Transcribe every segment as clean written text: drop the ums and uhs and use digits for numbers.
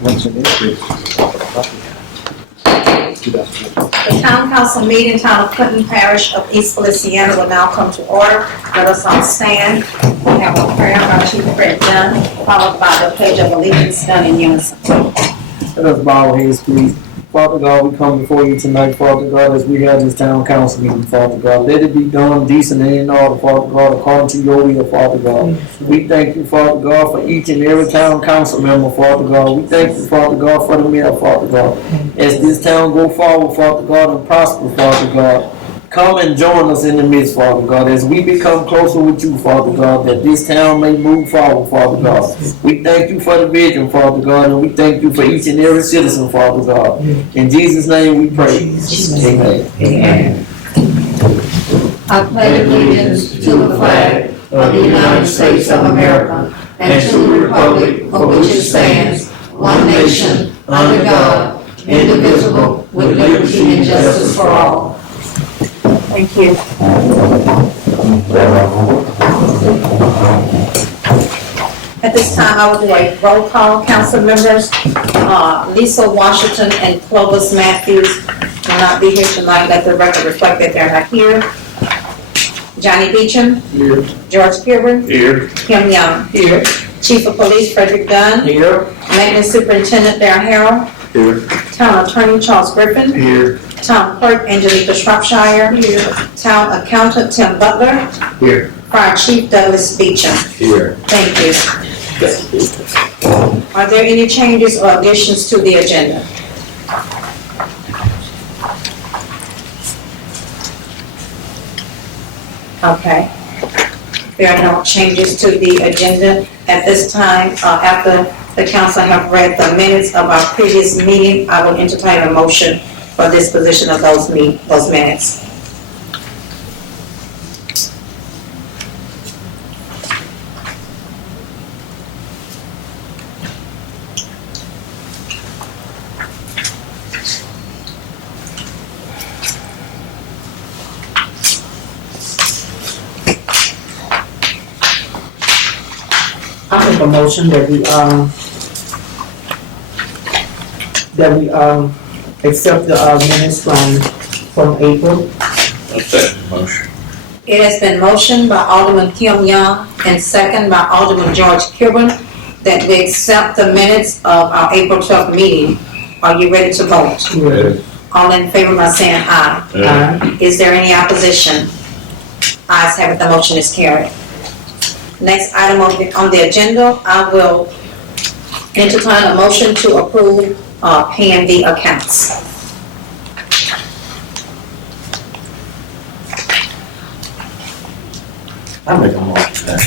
What's an increase? The town council meeting, town of Clinton Parish of East Feliciana will now come to order. Let us all stand. We have a prayer by Chief Fred Dunn, followed by the pledge of allegiance done in unison. Let us bow our heads, please. Father God, we come before you tonight, Father God, as we have this town council meeting, Father God. Let it be done decent and in order, Father God, according to your will, Father God. We thank you, Father God, for each and every town council member, Father God. We thank you, Father God, for the mayor, Father God. As this town go forward, Father God, and prosper, Father God. Come and join us in the midst, Father God, as we become closer with you, Father God, that this town may move forward, Father God. We thank you for the vision, Father God, and we thank you for each and every citizen, Father God. In Jesus' name we pray. Amen. Amen. I pledge allegiance to the flag of the United States of America and to the republic for which it stands, one nation, under God, indivisible, with liberty and justice for all. Thank you. At this time, I will do a roll call. Council members, Lisa Washington and Clovis Matthews will not be here tonight. Let the record reflect that they're not here. Johnny Beecham. Here. George Kirwan. Here. Kim Young. Here. Chief of Police Frederick Dunn. Here. Maintenance Superintendent Darren Harrell. Here. Town Attorney Charles Griffin. Here. Town Clerk Angelica Shropshire. Here. Town Accountant Tim Butler. Here. Fire Chief Douglas Beecham. Here. Thank you. Are there any changes or additions to the agenda? Okay. There are no changes to the agenda at this time. After the council have read the minutes of our previous meeting, I will entertain a motion for disposition of those minutes. I make a motion that we accept the minutes from April. I'll second the motion. It has been motioned by Alderman Kim Young and second by Alderman George Kirwan that we accept the minutes of our April 12th meeting. Are you ready to vote? Yes. All in favor by saying aye. Aye. Is there any opposition? Ayes have it, the motion is carried. Next item on the agenda, I will entertain a motion to approve paying the accounts. I make a motion that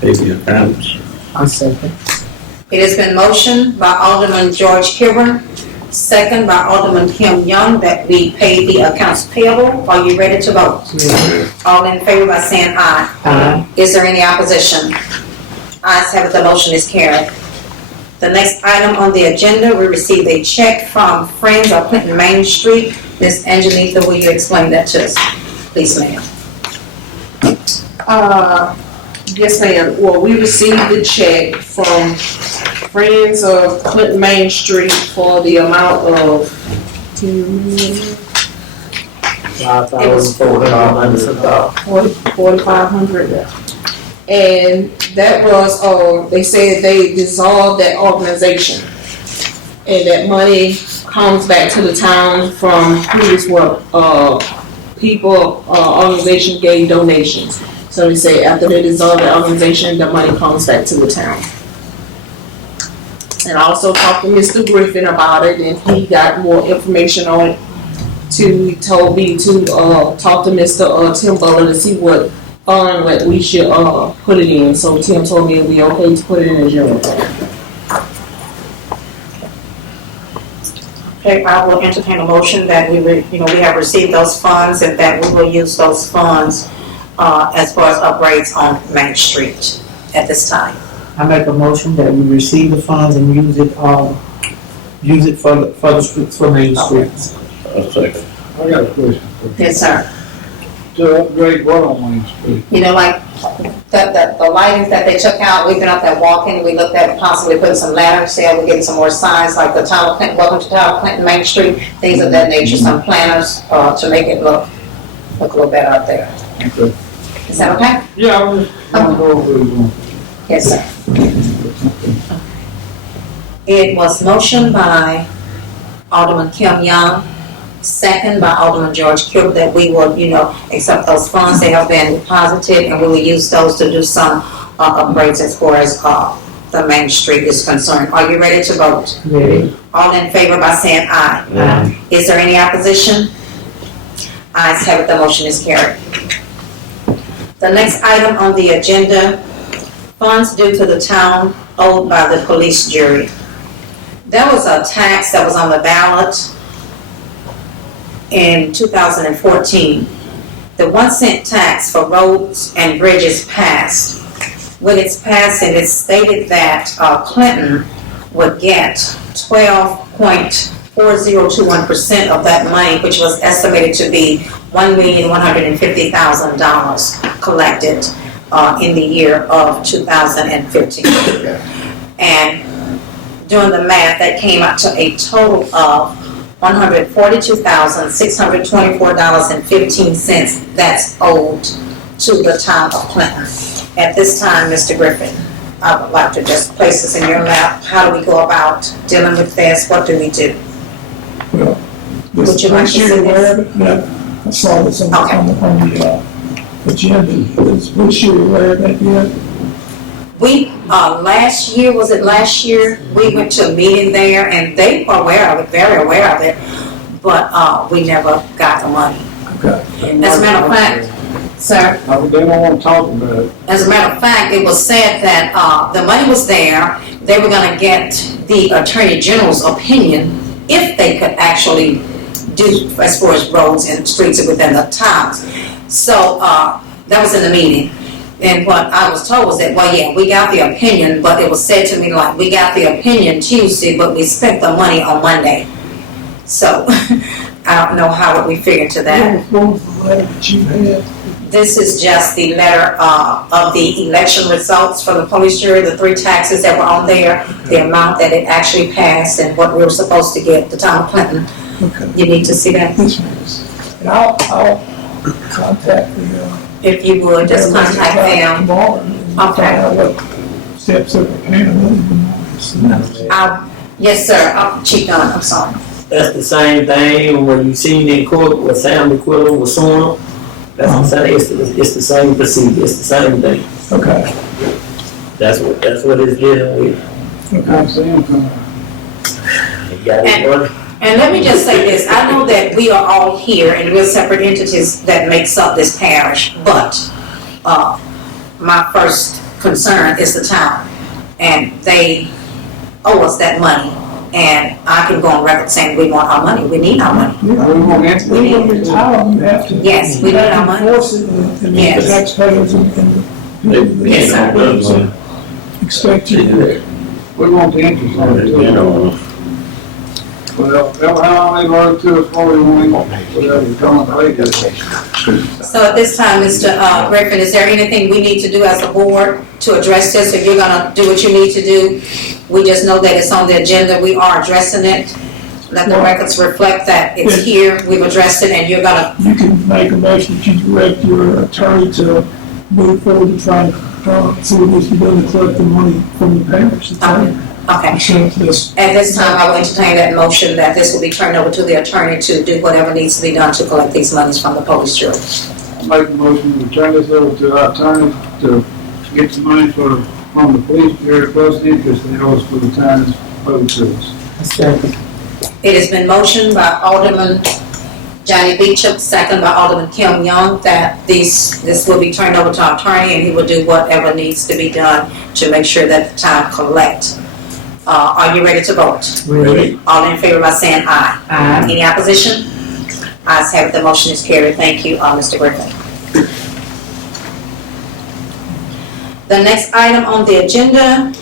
pay the accounts. I second. It has been motioned by Alderman George Kirwan, second by Alderman Kim Young, that we pay the accounts payable. Are you ready to vote? Yes. All in favor by saying aye. Aye. Is there any opposition? Ayes have it, the motion is carried. The next item on the agenda, we received a check from Friends of Clinton Main Street. Ms. Angelica, will you explain that to us? Please, ma'am. Yes, ma'am. Well, we received the check from Friends of Clinton Main Street for the amount of $4,500. And that was, they said they dissolved that organization. And that money comes back to the town from previous work. People, organizations gave donations. So they say after they dissolve the organization, the money comes back to the town. And I also talked to Mr. Griffin about it, and he got more information on it. He told me to talk to Mr. Tim Butler to see what fund that we should put it in. So Tim told me it'd be okay to put it in a general fund. Okay, I will entertain a motion that we have received those funds and that we will use those funds as far as upgrades on Main Street at this time. I make a motion that we receive the funds and use it for the streets, for Main Street. I'll second. I got a question. Yes, sir. to upgrade what on Wayne Street? You know, like the lightings that they took out, we've been up there walking, we looked at possibly putting some lanterns there, we're getting some more signs like the Town of Clinton, welcome to Town of Clinton Main Street, things of that nature, some planners, to make it look a little better up there. Okay. Is that okay? Yeah, I was gonna go over it. Yes, sir. It was motioned by Alderman Kim Young, second by Alderman George Kirk, that we will, accept those funds. They have been deposited, and we will use those to do some upgrades as far as the Main Street is concerned. Are you ready to vote? Ready. All in favor by saying aye. Aye. Is there any opposition? Ayes have it, the motion is carried. The next item on the agenda, funds due to the town owed by the police jury. There was a tax that was on the ballot in 2014. The 1 cent tax for roads and bridges passed. When it's passed, it is stated that Clinton would get 12.4021% of that money, which was estimated to be $1,150,000 collected in the year of 2015. And doing the math, that came up to a total of $142,624.15 that's owed to the town of Clinton. At this time, Mr. Griffin, I would like to just place this in your lap. How do we go about dealing with this? What do we do? Well, Would you like to see this? Yeah, I saw this on the agenda. Was she aware of that yet? We, last year, we went to a meeting there, and they were aware of it, very aware of it, but we never got the money. Okay. As a matter of fact, sir, They don't want to talk about it. as a matter of fact, it was said that the money was there, they were gonna get the Attorney General's opinion if they could actually do as far as roads and streets within the towns. So, that was in the meeting. And what I was told was that, well, yeah, we got the opinion, but it was said to me like, we got the opinion Tuesday, but we spent the money on Monday. So, I don't know how would we figure to that. What was the letter that you had? This is just the letter of the election results for the police jury, the 3 taxes that were on there, the amount that it actually passed, and what we were supposed to get, the town of Clinton. Okay. You need to see that? This was, and I'll contact the, If you would, just contact them. tomorrow. And Okay. find out what steps they're preparing. Yes, sir. Chief Dunn, I'm sorry. That's the same thing when you seen in court with Sam McQuillan with Sona. That's the same, it's the same procedure, it's the same thing. Okay. That's what it's dealing with. I'm saying, You got it, brother? And let me just say this, I know that we are all here and we're separate entities that makes up this parish, but my first concern is the town. And they owe us that money. And I can go on record saying we want our money, we need our money. Yeah. we won't get We will retire, you have to. Yes, we need our money. Enforce it, and the Yes. taxpayers and Yes, sir. expect you to do it. We want the interest on it too. Well, how long they run to us for, we won't, whatever, come on, later. So at this time, Mr. Griffin, is there anything we need to do as a board to address this? If you're gonna do what you need to do, we just know that it's on the agenda, we are addressing it. Let the records reflect that it's here, we've addressed it, and you're gonna, You can make a motion that you direct your attorney to move forward and try to see what needs to be done to collect the money from the parish. okay. So this, At this time, I will entertain that motion that this will be turned over to the attorney to do whatever needs to be done to collect these monies from the police jury. Make a motion to turn this over to our attorney to get the money from the police bureau plus the interest they owe us for the time it's owed to us. It has been motioned by Alderman Johnny Beecham, second by Alderman Kim Young, that this will be turned over to our attorney and he will do whatever needs to be done to make sure that the town collect. Are you ready to vote? Ready. All in favor by saying aye. Aye. Any opposition? Ayes have it, the motion is carried. Thank you, Mr. Griffin. The next item on the agenda,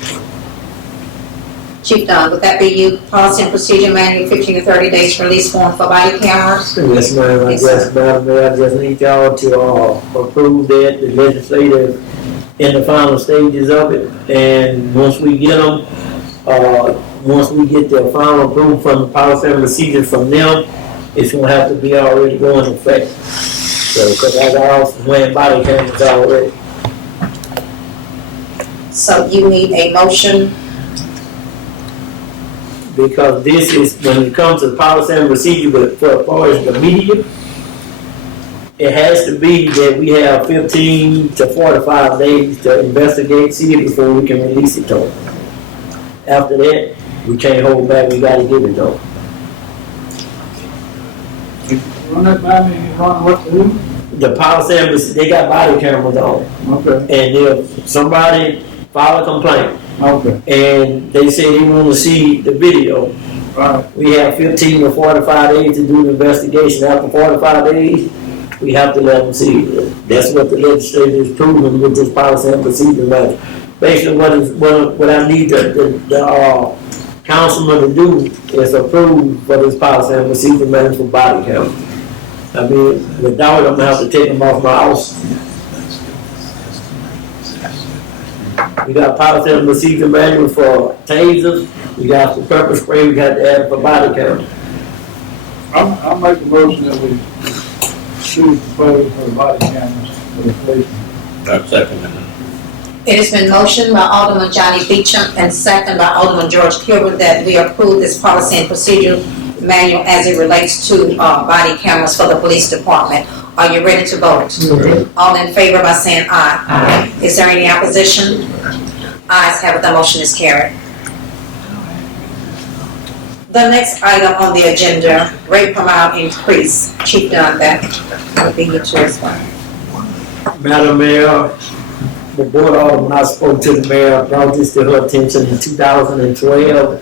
Chief Dunn, would that be you? Policy and procedure manual, 15 to 30 days release form for body cameras? Yes, ma'am, I Yes, guess, Madam Mayor, I just need y'all to, approve that, the legislative in the final stages of it, and once we get them, once we get the final approval from the policy and procedure from them, it's gonna have to be already going in effect. So, cause I got also wearing body cameras already. So you need a motion? Because this is, when it comes to policy and procedure, but for as far as the media, it has to be that we have 15 to 45 days to investigate, see it before we can release it to them. After that, we can't hold back, we gotta give it to them. Run that by me, run what to do? The policy and procedure, they got body cameras on, Okay, and if somebody file a complaint, okay, and they say they wanna see the video, right. we have 15 to 45 days to do the investigation. After 45 days, we have to let them see it. That's what the legislature is proving with this policy and procedure matter. Basically, what I need the councilman to do is approve for this policy and procedure matter for body cameras. I mean, without it, I'm gonna have to take them off my house. We got policy and procedure manual for tasers, we got for pepper spray, we got to add for body cameras. I'll make a motion that we choose the vote for the body cameras for the police. I second it. It has been motioned by Alderman Johnny Beecham and second by Alderman George Gilbert that we approve this policy and procedure manual as it relates to body cameras for the police department. Are you ready to vote? All in favor by saying aye. Aye. Is there any opposition? Ayes have it, the motion is carried. The next item on the agenda, rate per mile increase. Chief Dunn, that will be your choice one. Madam Mayor, the board alderman, I spoke to the mayor, brought this to her attention in 2012,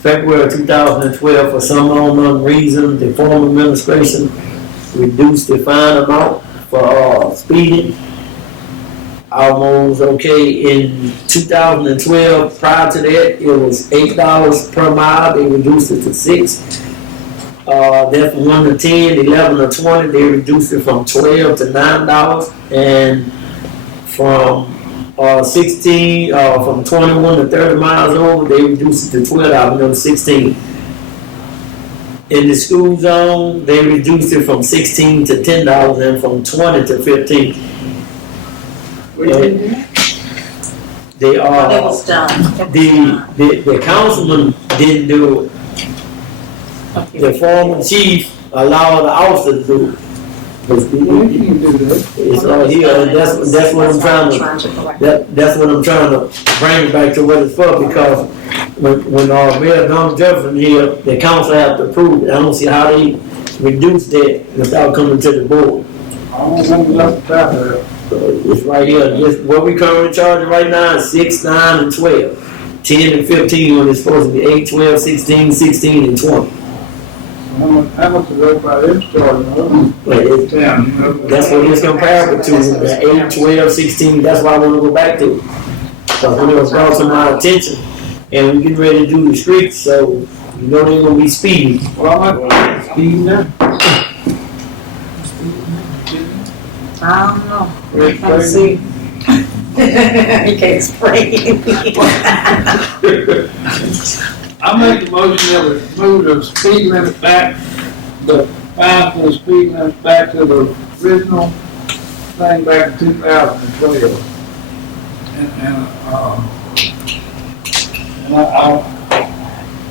February 2012, for some unknown reason, the former administration reduced the fine amount for speeding. Almost okay. In 2012, prior to that, it was $8 per mile. They reduced it to $6. Then from 1 to 10, 11 to 20, they reduced it from $12 to $9, and from 16, from 21 to 30 miles over, they reduced it to $12, another 16. In the school zone, they reduced it from $16 to $10, and from 20 to 15. They are. That was done. The councilman didn't do it. The former chief allowed the officer to do it. It's right here, and that's what I'm trying to, that's what I'm trying to bring it back to what it's for, because when Mayor Donald Jefferson here, the council have to approve it. I don't see how they reduce that without coming to the board. I don't want to let the traffic. It's right here. Just what we currently charging right now is 6, 9, and 12. 10 and 15 when it's supposed to be 8, 12, 16, 16, and 20. How much is everybody else charging? But that's what it's comparable to, the 8, 12, 16. That's why I want to go back to it. Because when it was brought to my attention, and we getting ready to do the streets, so you know they're going to be speeding. Well, I'm not speeding now. I don't know. Let's see. You can't spray. I make the motion that we move the speed limit back, the fine for the speed limit back to the original thing back in 2012. And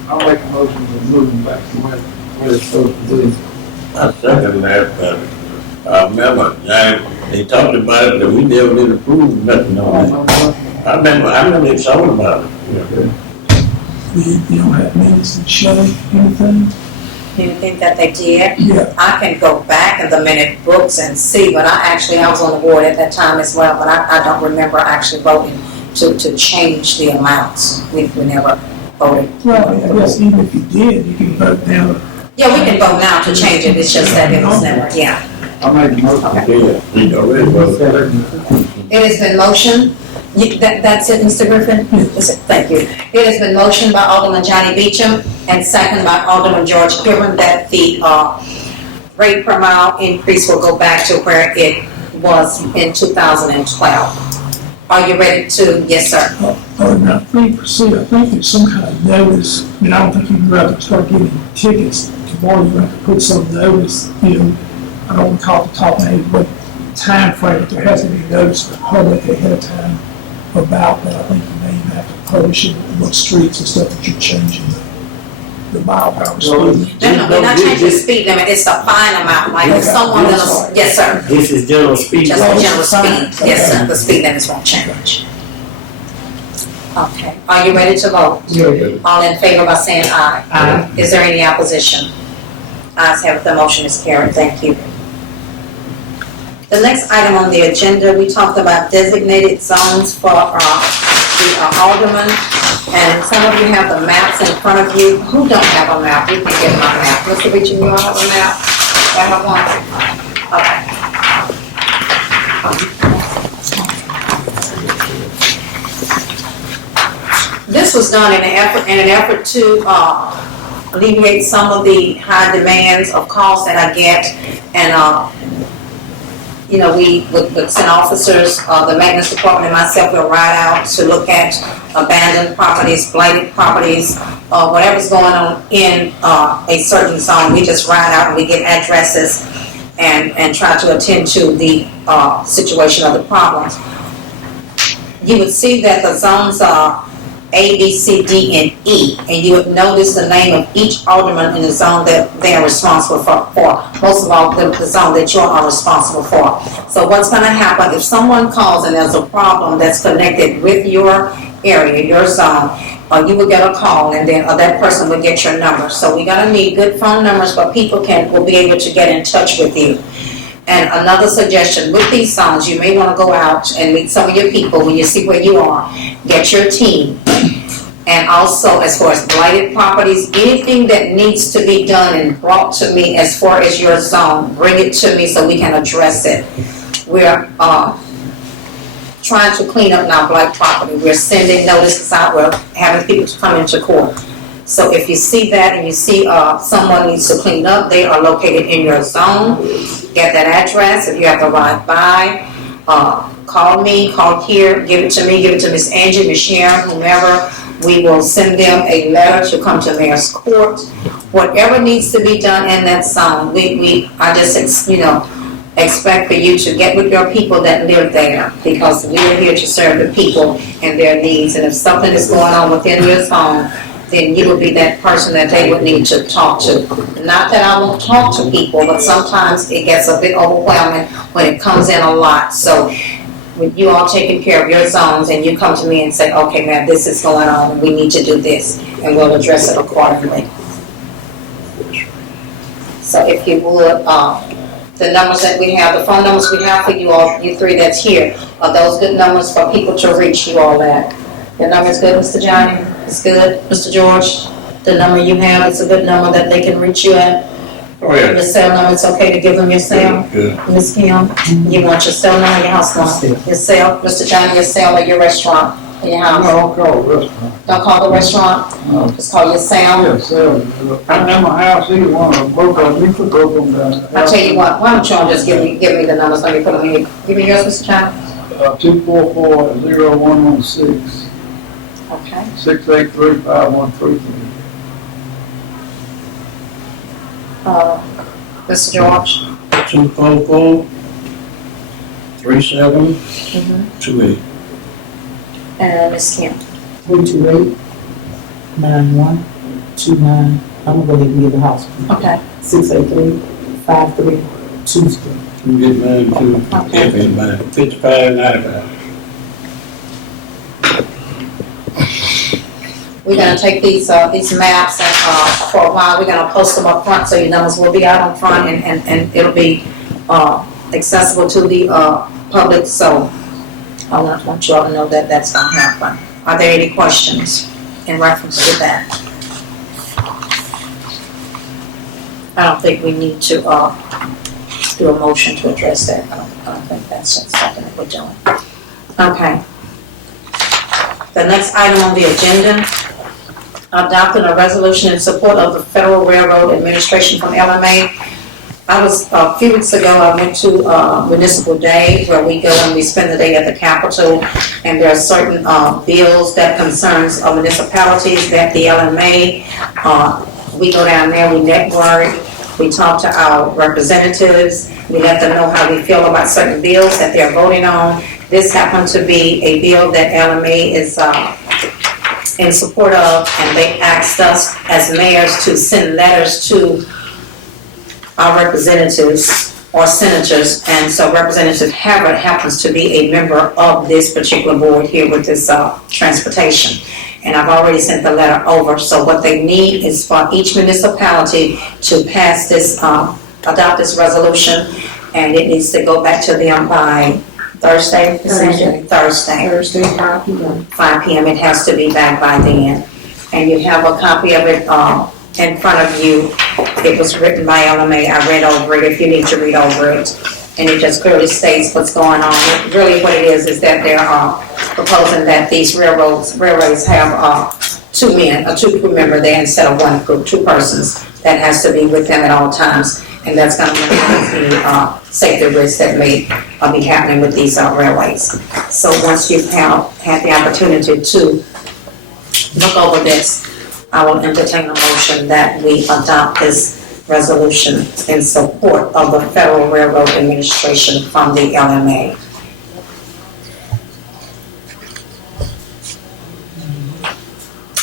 I'll make a motion to move them back to where it's supposed to be. I second that, but I remember, they talked about it, but we never did approve nothing on it. I remember they talking about it. You don't have minutes to show anything? Anything that they did? Yeah. I can go back in the minute books and see, but I was on the board at that time as well, but I don't remember actually voting to change the amounts. We never voted. Well, I guess even if you did, you can vote down. Yeah, we can vote now to change it, it's just that it was never, yeah. I made the motion. Yeah, we already voted. It has been motioned, that's it, Mr. Griffin? Thank you. It has been motioned by Alderman Johnny Beecham and seconded by Alderman George Gibbon that the rate per mile increase will go back to where it was in 2012. Are you ready to? Yes, sir. I think there's some kind of notice. I mean, I don't think you can go out and start giving tickets tomorrow. You have to put some notice, I don't want to call it the top name, but time frame, but there has to be notice to the public ahead of time about that. I think you may even have to publish it, what streets and stuff that you're changing the mile power speed. No, we're not changing the speed limit, it's the fine amount, like if someone does, yes, sir. This is general speed. Just the general speed, yes, sir, the speed limits won't change. Okay, are you ready to vote? Yeah. All in favor by saying aye. Aye. Is there any opposition? Ayes have it, the motion is carried, thank you. The next item on the agenda, we talked about designated zones for the alderman, and some of you have the maps in front of you. Who don't have a map? You can get my map. Mr. Beecham, you all have a map? I have one. Okay. This was done in an effort to alleviate some of the high demands of calls that I get, and we would send officers, the maintenance department and myself will ride out to look at abandoned properties, blighted properties, whatever's going on in a certain zone. We just ride out and we get addresses and try to attend to the situation of the problems. You would see that the zones are A, B, C, D, and E, and you would notice the name of each alderman in the zone that they are responsible for. Most of all, the zone that you are responsible for. So what's going to happen if someone calls and there's a problem that's connected with your area, your zone, you will get a call, and then that person will get your number. So we're going to need good phone numbers, but people will be able to get in touch with you. And another suggestion, with these zones, you may want to go out and meet some of your people when you see where you are. Get your team. And also, as far as blighted properties, anything that needs to be done and brought to me as far as your zone, bring it to me so we can address it. We're trying to clean up now blight property. We're sending notices out. We're having people to come into court. So if you see that and you see someone needs to clean up, they are located in your zone. Get that address. If you have to ride by, call me, call here, give it to me, give it to Miss Angie, Miss Sharon, whomever. We will send them a letter to come to mayor's court. Whatever needs to be done in that zone, I just expect for you to get with your people that live there, because we are here to serve the people and their needs. And if something is going on within your zone, then you will be that person that they would need to talk to. Not that I won't talk to people, but sometimes it gets a bit overwhelming when it comes in a lot. So when you all taking care of your zones and you come to me and say, okay, man, this is going on and we need to do this, and we'll address it accordingly. So if you would, the numbers that we have, the phone numbers we have for you all, you three that's here, are those good numbers for people to reach you all at? Your number's good, Mr. Johnny? It's good, Mr. George? The number you have, it's a good number that they can reach you at? Oh, yeah. Your cell number, it's okay to give them your cell? Good. Ms. Kim, you want your cell number, your house number? Your cell, Mr. Johnny, your cell or your restaurant, or your house? No, I'll call the restaurant. Don't call the restaurant? No. Just call your cell? Yes, I'm in my house, either one of them, both of them, you put both of them down. I'll tell you what, why don't y'all just give me the numbers, let me put them in here. Give me yours, Mr. Johnny? 244-0116. Okay. 683-5133. Mr. George? 244-3728. And Ms. Kim? 328-9129. I'm gonna go ahead and get the house. Okay. 683-5323. You can get mine too. Okay. If anybody, 5595. We're gonna take these maps and, for a while, we're gonna post them up front, so your numbers will be out on front and it'll be, accessible to the, public, so I want you all to know that that's gonna happen. Are there any questions in reference to that? I don't think we need to, do a motion to address that. I don't think that's something that we're doing. Okay. The next item on the agenda, adopting a resolution in support of the Federal Railroad Administration from LMA. A few weeks ago, I went to Municipal Day, where we go and we spend the day at the Capitol, and there are certain bills that concerns municipalities that the LMA, we go down there, we network, we talk to our representatives, we let them know how we feel about certain bills that they're voting on. This happened to be a bill that LMA is in support of, and they asked us as mayors to send letters to our representatives or senators, and so Representative Havard happens to be a member of this particular board here with this transportation. And I've already sent the letter over, so what they need is for each municipality to pass this, adopt this resolution, and it needs to go back to them by Thursday, Thursday, 5 p.m. 5 p.m. It has to be back by then. And you have a copy of it in front of you. It was written by LMA. I read over it if you need to read over it. And it just clearly states what's going on. Really what it is that they're proposing that these railroads have two crew member there instead of one crew, two persons that has to be with them at all times. And that's going to minimize the safety risks that may be happening with these railways. So once you've had the opportunity to look over this, I will entertain a motion that we adopt this resolution in support of the Federal Railroad Administration from the LMA.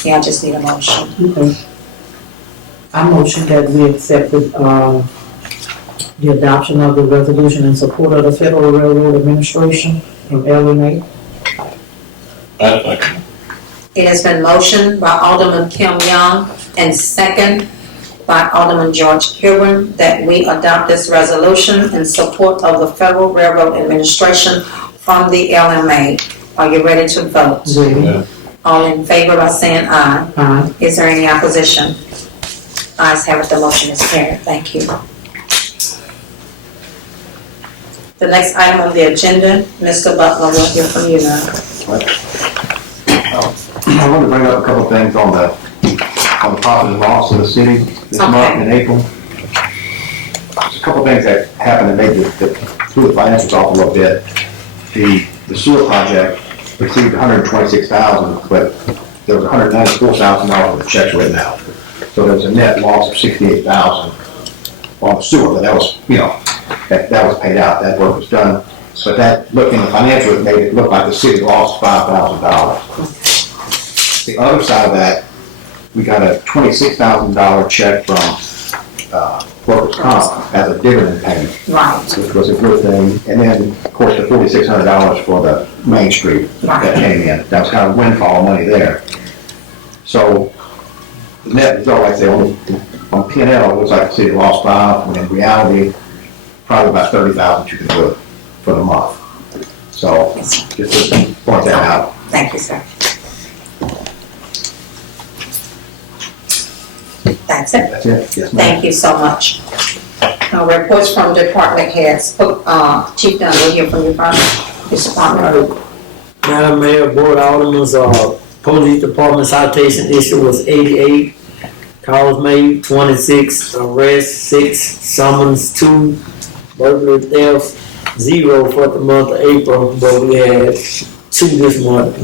Yeah, I just need a motion. Okay. I motion that we accept the adoption of the resolution in support of the Federal Railroad Administration from LMA. That's like, It has been motioned by Alderman Kim Young and second by Alderman George Kilburn that we adopt this resolution in support of the Federal Railroad Administration from the LMA. Are you ready to vote? yeah. All in favor by saying aye. Aye. Is there any opposition? Ayes have it, the motion is carried. Thank you. The next item on the agenda, Mr. Butler, we'll hear from you now. I want to bring up a couple of things on the profit and loss of the city this month in April. There's a couple of things that happened that made threw the financials off a little bit. The sewer project received $126,000, but there was $194,000 of checks written out. So there was a net loss of $68,000 on the sewer, but that was, that was paid out. That work was done. But that, looking at the financials, it made it look like the city lost $5,000. The other side of that, we got a $26,000 check from workers' comp as a dividend payment, Right. which was a good thing. And then, of course, the $4,600 for the Main Street that came in. That was kind of windfall money there. So the net result, like I say, on P&L, it looks like the city lost $5, and in reality, probably about $30,000 you can do it for the month. So just to point that out. Thank you, sir. That's it. That's it. Yes, ma'am. Thank you so much. Reports from department heads. Chief Dunn, we'll hear from you first. This department. Madam Mayor, Board Alderman's, Police Department citation issue was 88. Calls made 26, arrests 6, summons 2, burglary theft 0 for the month of April, but we had 2 this month.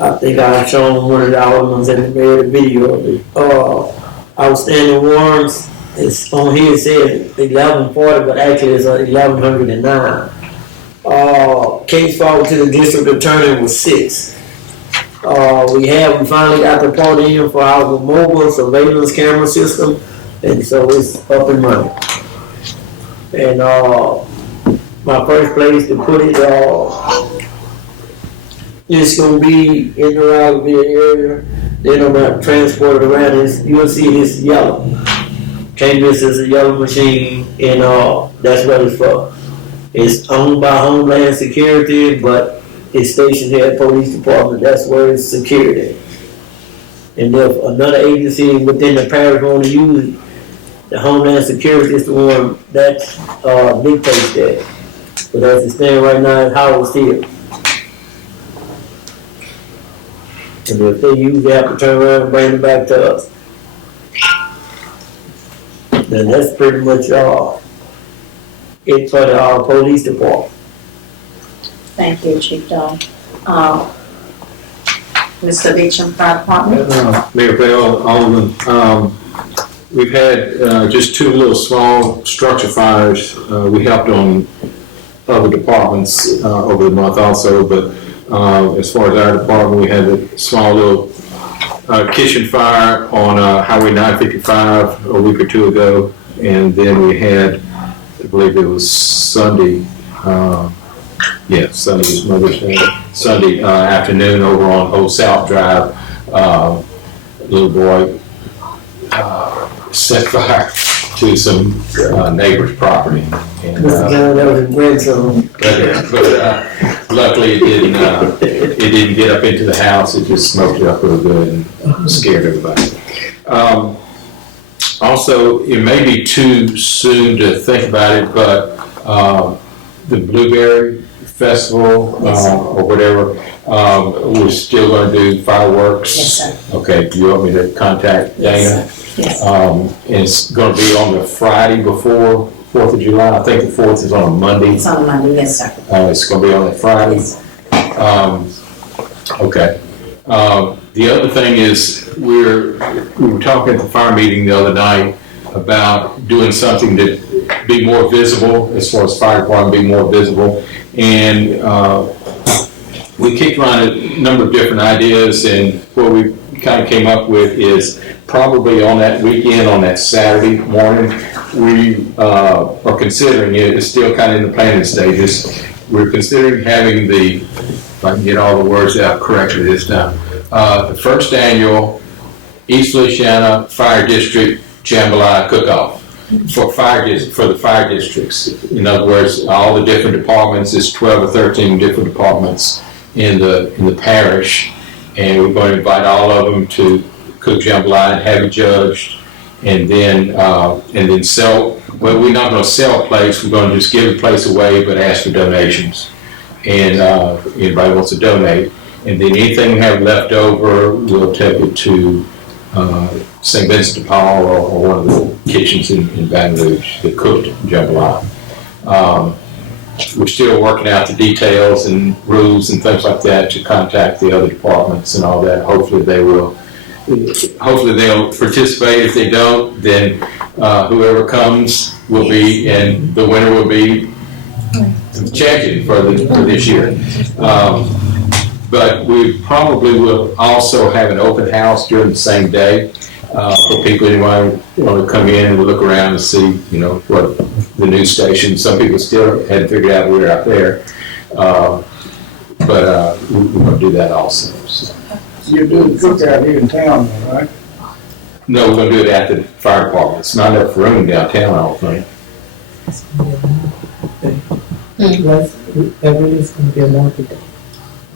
I think I've shown one of the aldermans and made a video of it. Outstanding warrants, it's on here, it says 1140, but actually it's 1109. Case forward to the district attorney was 6. We finally got the report in for our mobile surveillance camera system, and so it's up and running. And my first place to put it, it's gonna be in the Raleigh area. Then I'm gonna transport it around. You'll see this yellow. Cambridge is a yellow machine, and that's what it's for. It's owned by Homeland Security, but it's stationed here at Police Department. That's where it's secured at. And if another agency within the parish want to use it, the Homeland Security is the one that, dictates that. But as it stands right now, it's Howard still. And if they use, they have to turn around and bring it back to us. Then that's pretty much, it for the, police department. Thank you, Chief Doe. Mr. Beecham, Fire Department. Mayor Bell, Alderman, we've had just two little small structure fires. We helped on other departments over the month also, but as far as our department, we had a small little kitchen fire on Highway 955 a week or two ago, and then we had, I believe it was Sunday, Sunday was Mother's Day. Sunday afternoon over on Old South Drive, little boy set fire to some neighbor's property. And, That was in red zone. but luckily it didn't get up into the house. It just smoked it up real good and scared everybody. Also, it may be too soon to think about it, but the Blueberry Festival or whatever, we're still going to do fireworks. Yes, sir. Okay, do you want me to contact Dana? Yes, yes. It's going to be on the Friday before 4th of July. I think the 4th is on a Monday. It's on Monday, yes, sir. It's going to be on that Friday. Yes. Okay. The other thing is we were talking at the fire meeting the other night about doing something to be more visible, as far as fire department being more visible. And we kicked around a number of different ideas, and what we kind of came up with is probably on that weekend, on that Saturday morning, we are considering it. It's still kind of in the planning stages. We're considering having the, if I can get all the words out correctly this time, the first annual East Feliciana Fire District Jambalaya Cook-Off for the fire districts. In other words, all the different departments, it's 12 or 13 different departments in the parish, and we're going to invite all of them to cook jambalaya and have it judged, and then sell. Well, we're not going to sell plates. We're going to just give the place away, but ask for donations. And anybody wants to donate, and then anything we have left over, we'll take it to St. Vincent de Paul or one of the kitchens in Baton Rouge that cooked jambalaya. We're still working out the details and rules and things like that to contact the other departments and all that. Hopefully they'll participate. If they don't, then whoever comes will be, and the winner will be the champion for this year. But we probably will also have an open house during the same day for people who want to come in and look around and see, what the news station. Some people still hadn't figured out we're out there, but we're going to do that also. So. You're doing cookout here in town, right? No, we're going to do it at the fire department. It's not enough room downtown, I don't think. That really is going to be a market day.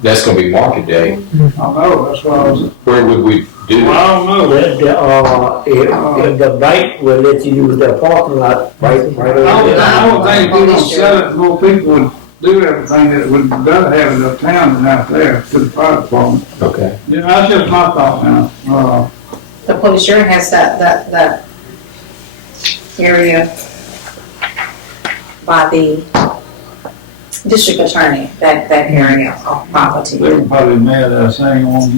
That's going to be market day. I know, that's why I was. Where would we do Well, it? I don't know. If the bank will let you use their parking lot right over there. I don't think we're gonna sell it, more people would do everything that would rather have it uptown than out there to the fire department. Okay. Yeah, that's just my thought now. The police sure has that area by the district attorney, that area of property. They were probably mad at us saying on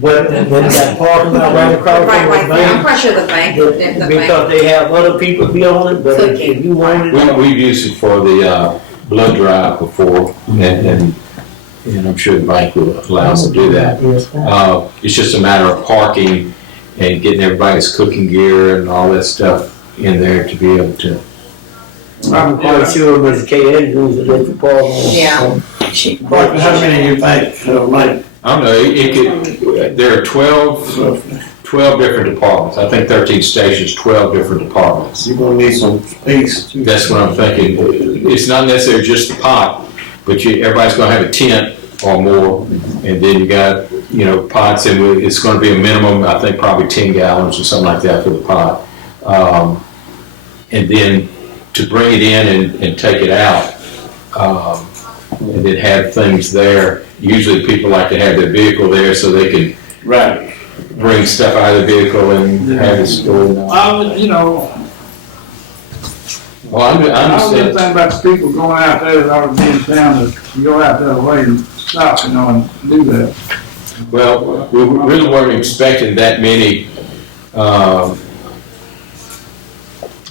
But that parking lot right across from Right, the I'm bank, quite sure the bank, because they have other people be on it, but if you want it. We've used it for the blood drive before, and I'm sure the bank will allow us to do that. It's just a matter of parking and getting everybody's cooking gear and all that stuff in there to be able to. I'm quite sure Ms. K. Andrews will let you park on. Yeah. How many you think, like? I don't know, there are 12 different departments. I think 13 stations, 12 different departments. You're gonna need some space too. That's what I'm thinking. It's not necessarily just the pot, but everybody's gonna have a tent or more, and then you got, pots, and it's gonna be a minimum, I think probably 10 gallons or something like that for the pot. And then to bring it in and take it out, and then have things there. Usually people like to have their vehicle there so they can Right. bring stuff out of the vehicle and have it stored. Well, I don't understand. think about the people going out there that ought to be in town to go out that way and stop, and do that. Well, we really weren't expecting that many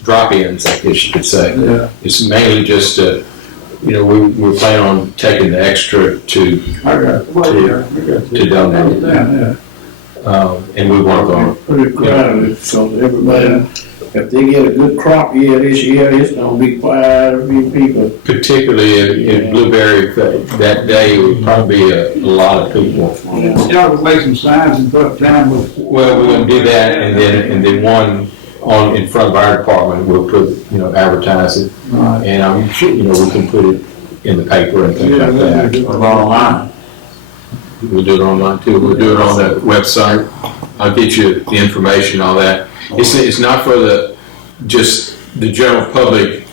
drop-ins, I guess you could say. Yeah. It's mainly just, we're planning on taking the extra to donate. Yeah. And we want to Put it crowded, so everybody, if they get a good crop year this year, it's gonna be quite a few people. particularly in Blueberry, that day would probably be a lot of people. Y'all would make some signs and put down with. Well, we're gonna do that, and then one in front of our department, we'll put, advertise it. Right. And I'm sure, we can put it in the paper and things like that. Online. We'll do it online too. We'll do it on the website. I'll get you the information, all that. It's not for just the general public,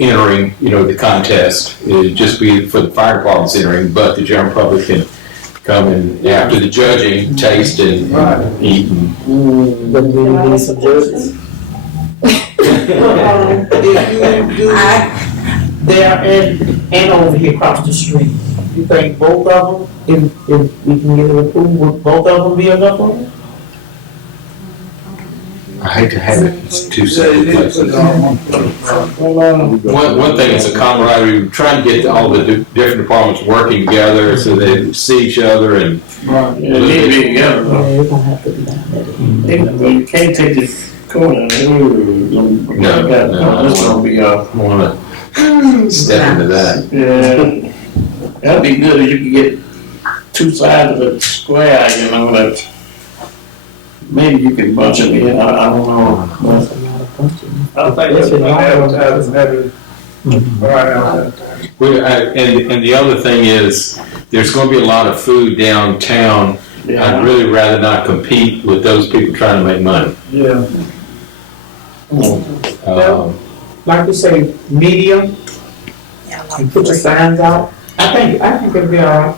entering, the contest. It'd just be for the fire departments entering, but the general public can come and after the judging, taste and eat. But do we need some judges? If you do there and over here across the street, you think both of them, if we can get it approved, would both of them be enough of them? I hate to have it two separate places. One thing is a camaraderie. We're trying to get all the different departments working together so they see each other and. Right. Yeah, they need to be together, Yeah, though. it's gonna have to be down there. Well, you can't take this corner. No, It's gonna be, I want to step into that. yeah. That'd be good if you could get two sides of the square, that maybe you can bunch them in, I don't know. That's a lot of punching. I think that's what advertising, have it right out there. And the other thing is, there's going to be a lot of food downtown. I'd really rather not compete with those people trying to make money. Yeah. Like you say, medium, and put your signs out. I think it'll be all right.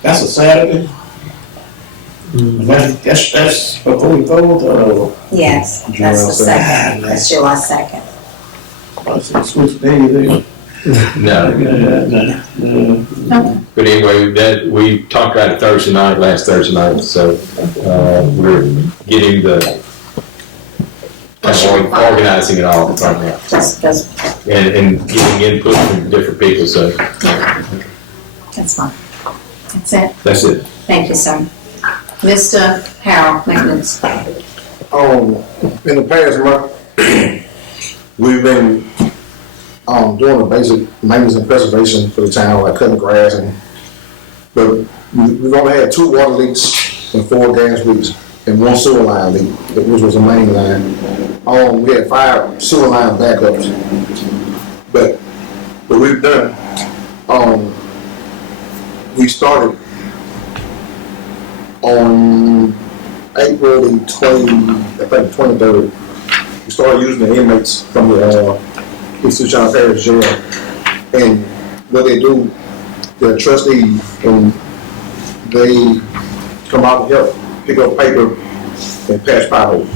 That's a Saturday? That's before we vote, Yes, that's the second, that's July 2nd. Switch day there. No. But anyway, we talked about it last Thursday night, so we're getting organizing it all right now. Just, And getting input from different people, so that's fine. That's it. that's it. Thank you, sir. Mr. Howell, maintenance. In the past month, we've been doing the basic maintenance and preservation for the town, like cutting grass, but we've only had 2 water leaks and 4 gas leaks and 1 sewer line leak, which was a main line. We had 5 sewer line backups, but what we've done, we started on April the 23rd. We started using the inmates from the Institution Parish Jail, and what they do, they're trustees, and they come out and help pick up paper and patch potholes.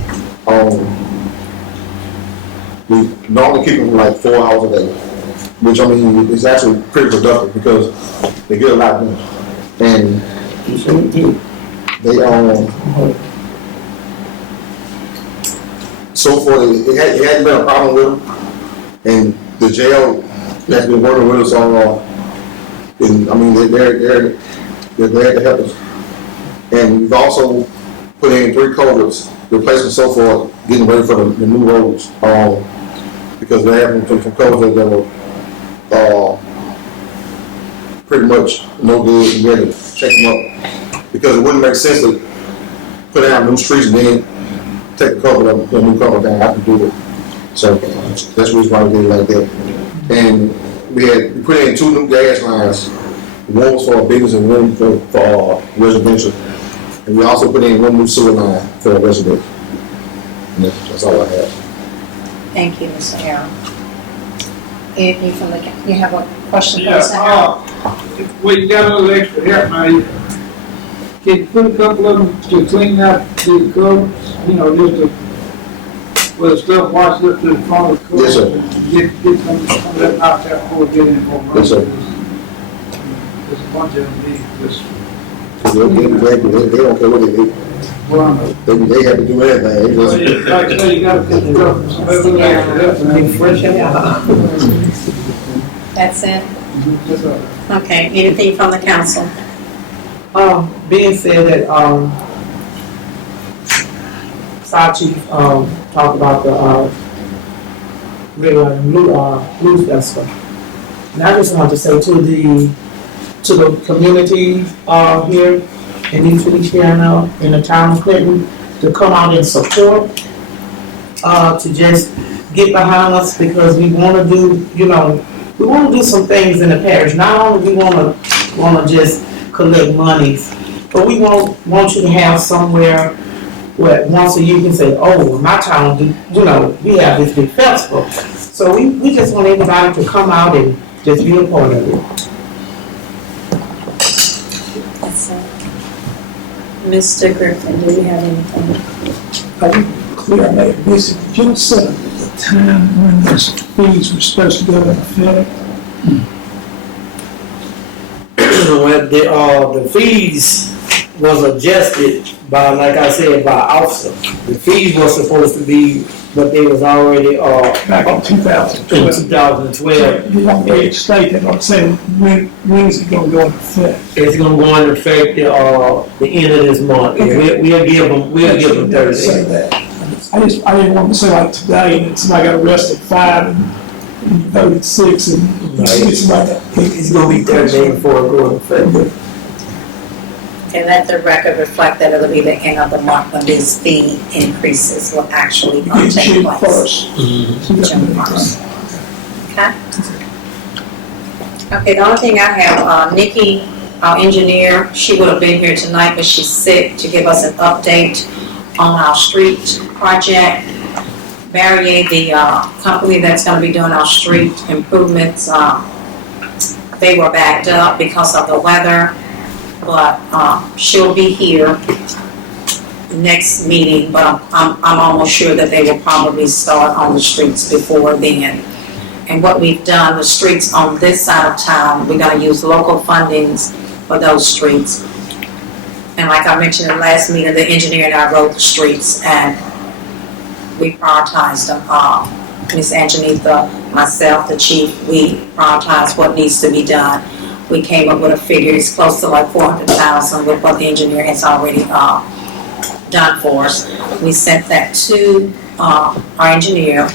We normally keep them for like 4 hours a day, which I mean is actually pretty productive because they get a lot done. And they so far it hadn't been a problem with them, and the jail has been working with us all. And I mean they're glad to help us. And we've also put in 3 culverts replacement so far, getting ready for the new roads. Because they're having some culverts that were pretty much no good, and we had to check them up because it wouldn't make sense to put out new streets and then take the cover up, put a new cover down. I can do it. So that's the reason why we did it like that. And we put in 2 new gas lines. One was for business and one for residential. And we also put in 1 new sewer line for residential. And that's all I have. Thank you, Mr. Harrell. Anything from the, you have a question for Yeah, Mr. Harrell? we got a little extra help now. Can you put a couple of them to clean up the codes, just to, with stuff washed up to the front of the codes? Yes, sir. Get some of that knocked out before we get any more money. Yes, sir. There's a bunch of them need this. They don't care what they do. Well, They have to do everything. like I say, you gotta put the stuff, somebody with extra help and they fresh out. That's it? Just, Okay, anything from the council? Being said that, Fire Chief, talked about the, blues festival. And I just want to say to the community, here in East Feliciano, in the town of Clinton, to come out and support, to just get behind us because we wanna do, we wanna do some things in the parish. Not only we wanna just collect money, but we want you to have somewhere where once a year you can say, oh, my town, we have this big festival. So we just want everybody to come out and just be a part of it. That's it. Mr. Griffin, do you have anything? Are you clear on that, Bishop? Did you set up the time when those fees were supposed to go into effect? Well, the fees was adjusted by, like I said, by officer. The fees were supposed to be, but they was already, Back in 2012. in 2012. You don't really state that, I'm saying, when is it gonna go into effect? It's gonna go into effect, the end of this month. We'll give them 30 Say days. that. I didn't want to say like today, and somebody got arrested 5 and you voted 6 and it's like that. It's gonna be 30 days before it goes into effect. And let the record reflect that it'll be the end of the month when these fee increases will actually take June place. 1st. June 1st. Okay? Okay, the only thing I have, Nikki, our engineer, she would have been here tonight, but she's sick, to give us an update on our street project. Barrier, the company that's gonna be doing our street improvements, they were backed up because of the weather, but she'll be here next meeting, but I'm almost sure that they will probably start on the streets before then. And what we've done, the streets on this side of town, we're gonna use local fundings for those streets. And like I mentioned in the last meeting, the engineer and I wrote the streets and we prioritized them. Ms. Anjanita, myself, the chief, we prioritized what needs to be done. We came up with a figure, it's close to like 400,000 with what the engineer has already done for us. We sent that to our engineer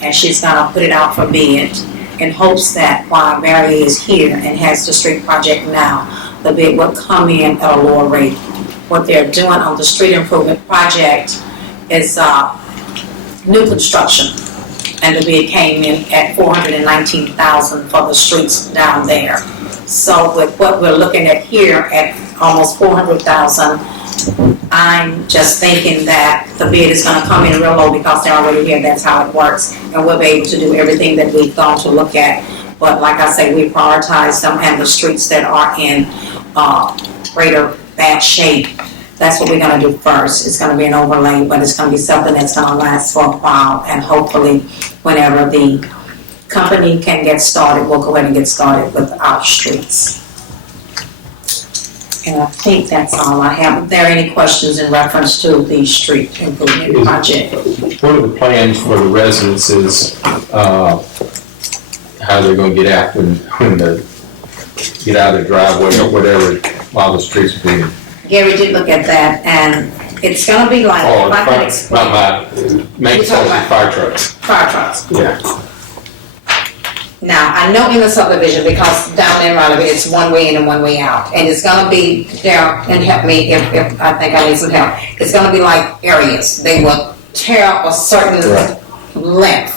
and she's gonna put it out for bid in hopes that while Barry is here and has the street project now, the bid will come in at a lower rate. What they're doing on the street improvement project is new construction. And the bid came in at $419,000 for the streets down there. So with what we're looking at here at almost $400,000, I'm just thinking that the bid is gonna come in real low because they're already here, that's how it works. And we'll be able to do everything that we've gone to look at. But like I say, we prioritize them and the streets that are in greater bad shape. That's what we're gonna do first. It's gonna be an overlay, but it's gonna be something that's gonna last for a while. And hopefully, whenever the company can get started, we'll go ahead and get started with our streets. And I think that's all I have. Are there any questions in reference to the street improvement project? What are the plans for the residences, how they're gonna get out get out of the driveway or whatever while the streets are being? Gary did look at that, and it's gonna be like, if I can explain. Make fire trucks. Fire trucks. Yeah. Now, I know in the subdivision, because down there, right of it, it's one way in and one way out, and it's gonna be there, and help me if I think I need some help. It's gonna be like areas. They will tear up a certain length,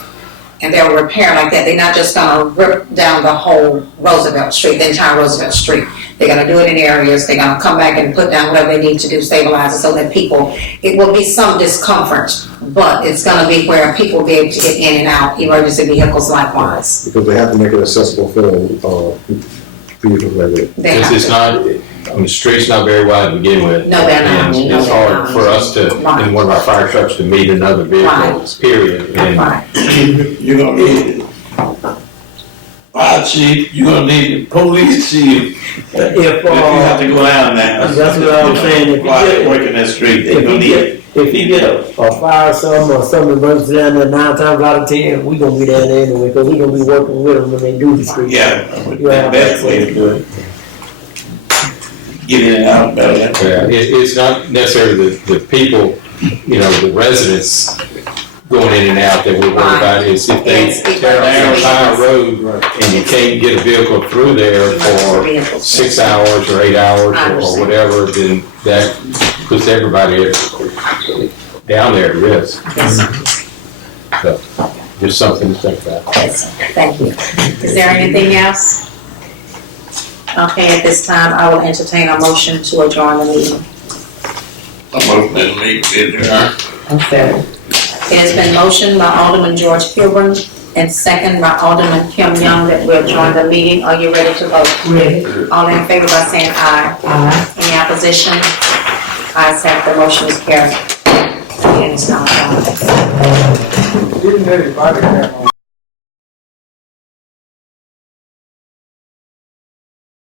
and they'll repair like that. They're not just gonna rip down the whole Roosevelt Street, the entire Roosevelt Street. They're gonna do it in areas. They're gonna come back and put down whatever they need to do, stabilize it, so that people, it will be some discomfort, but it's gonna be where people will be able to get in and out, emergency vehicles likewise. Because they have to make it accessible for, vehicles like that. They have It's to. not, I mean, the street's not very wide to begin with. No, they're not. And No, it's they're hard not. for us to, Right. in one of our fire trucks, to meet another vehicle, Right. period. And Right. You're gonna need fire chief, you're gonna need the police chief. If, If you have to go down there. That's what I was saying. If you While get- they're working that street, they're if gonna you need it. get, if you get a fire or some emergency down there 9 times out of 10, we gonna be down there anyway, because we gonna be working with them when they do the street. Yeah, the best way to do it. Get in and out better. Yeah, it's not necessarily the people, you know, the residents going in and out that we're worried about. It's if they It's tear down a emergency entire vehicles. road and you can't get a vehicle through there for Vehicles. 6 hours or 8 hours I or understand. whatever, then that puts everybody down there at risk. Yes, So, just something to think about. yes, thank you. Is there anything else? Okay, at this time, I will entertain a motion to adjourn the meeting. I'm hoping that meeting is adjourned. Okay. It has been motioned by Alderman George Kilburn and second by Alderman Kim Young that we'll join the meeting. Are you ready to vote? Ready. All in favor by saying aye. Aye. Any opposition? Ayes have, the motion is carried. Meeting is now adjourned. Didn't everybody have on